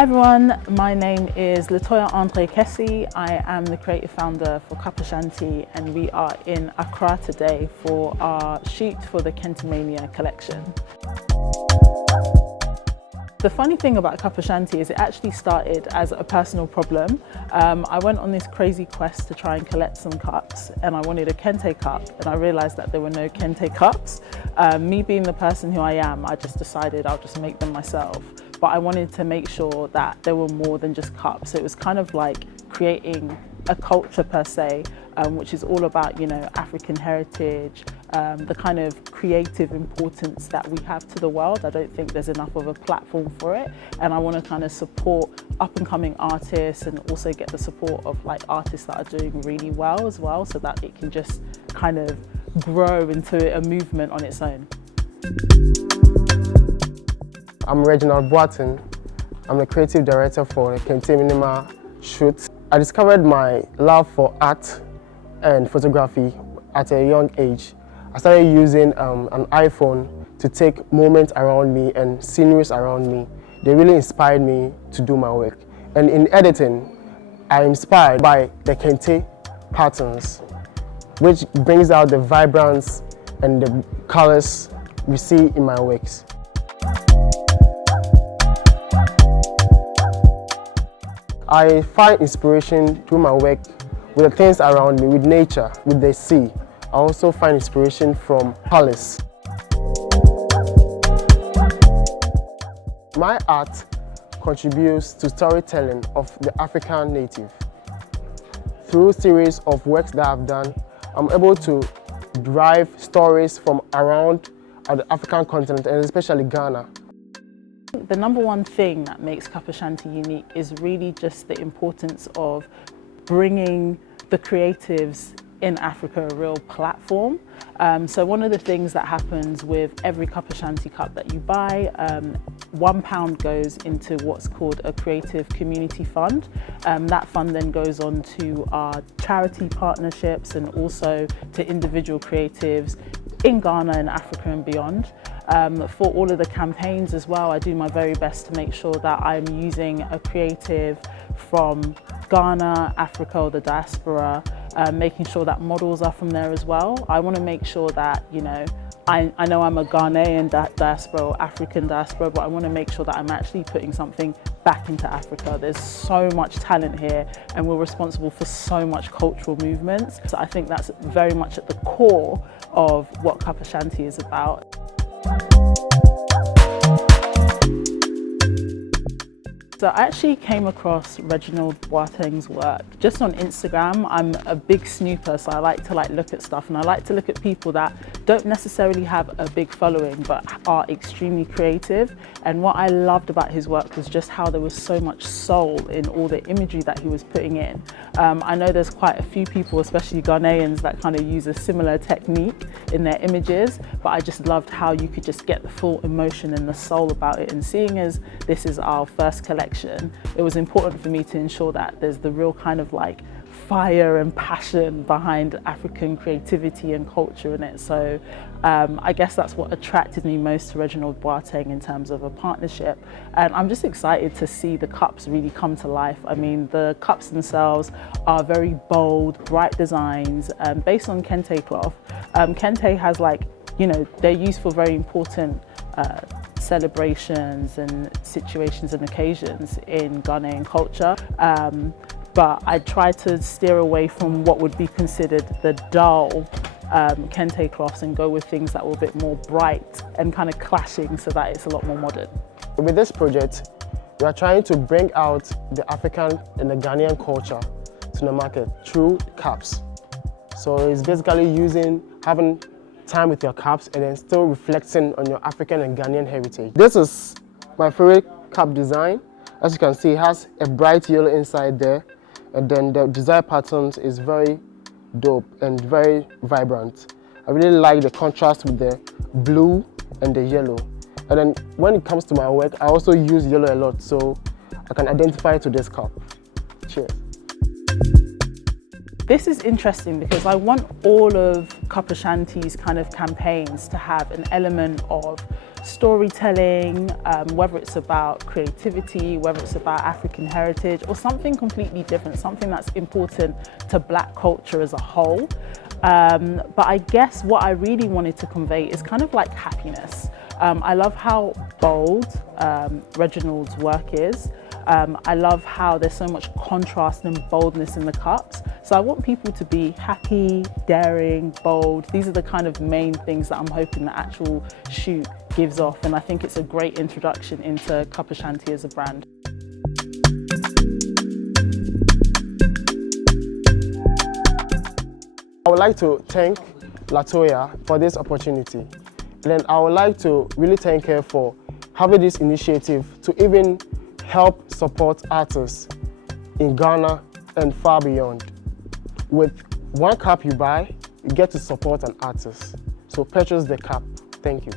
Hi everyone, my name is Latoya Andre Kessie. I am the creative founder for Cuppashanti and we are in Accra today for our shoot for the Kentemania Collection. The funny thing about Cuppashanti is it actually started as a personal problem. I went on this crazy quest to try and collect some cups and I wanted a Kente cup and I realised that there were no Kente cups. Me being the person who I am, I just decided I'll just make them myself. But I wanted to make sure that there were more than just cups. It was kind of like creating a culture per se, which is all about, African heritage, the kind of creative importance that we have to the world. I don't think there's enough of a platform for it. And I want to kind of support up and coming artists and also get the support of artists that are doing really well as well, so that it can just kind of grow into a movement on its own. I'm Reginald Boateng. I'm the creative director for the Kentemania shoot. I discovered my love for art and photography at a young age. I started using an iPhone to take moments around me and sceneries around me. They really inspired me to do my work. And in editing, I'm inspired by the Kente patterns, which brings out the vibrance and the colors we see in my works. I find inspiration through my work with the things around me, with nature, with the sea. I also find inspiration from colors. My art contributes to storytelling of the African native. Through a series of works that I've done, I'm able to derive stories from around the African continent and especially Ghana. The number one thing that makes Cuppashanti unique is really just the importance of bringing the creatives in Africa a real platform. So one of the things that happens with every Cuppashanti cup that you buy, £1 goes into what's called a creative community fund. That fund then goes on to our charity partnerships and also to individual creatives in Ghana and Africa and beyond. For all of the campaigns as well, I do my very best to make sure that I'm using a creative from Ghana, Africa or the diaspora, making sure that models are from there as well. I want to make sure that, I know I'm a Ghanaian diaspora or African diaspora, but I want to make sure that I'm actually putting something back into Africa. There's so much talent here and we're responsible for so much cultural movements. So I think that's very much at the core of what Cuppashanti is about. So I actually came across Reginald Boateng's work just on Instagram. I'm a big snooper, so I like to look at stuff and I like to look at people that don't necessarily have a big following but are extremely creative. And what I loved about his work was just how there was so much soul in all the imagery that he was putting in. I know there's quite a few people, especially Ghanaians, that kind of use a similar technique in their images, but I just loved how you could just get the full emotion and the soul about it. And seeing as this is our first collection, it was important for me to ensure that there's the real kind of fire and passion behind African creativity and culture in it. So I guess that's what attracted me most to Reginald Boateng in terms of a partnership. And I'm just excited to see the cups really come to life. I mean, the cups themselves are very bold, bright designs based on Kente cloth. Kente has they're used for very important celebrations and situations and occasions in Ghanaian culture. But I try to steer away from what would be considered the dull Kente cloths and go with things that were a bit more bright and kind of clashing so that it's a lot more modern. With this project, we are trying to bring out the African and the Ghanaian culture to the market through caps. So it's basically having time with your caps and then still reflecting on your African and Ghanaian heritage. This is my favorite cap design. As you can see, it has a bright yellow inside there, and then the design patterns is very dope and very vibrant. I really like the contrast with the blue and the yellow. And then when it comes to my work, I also use yellow a lot, so I can identify to this cup. Cheers. This is interesting because I want all of Cuppashanti's kind of campaigns to have an element of storytelling, whether it's about creativity, whether it's about African heritage, or something completely different, something that's important to Black culture as a whole. But I guess what I really wanted to convey is kind of like happiness. I love how bold Reginald's work is. I love how there's so much contrast and boldness in the cups. So I want people to be happy, daring, bold. These are the kind of main things that I'm hoping the actual shoot gives off. And I think it's a great introduction into Cuppashanti as a brand. I would like to thank Latoya for this opportunity. Then I would like to really thank her for having this initiative to even help support artists in Ghana and far beyond. With one cup you buy, you get to support an artist. So purchase the cup. Thank you.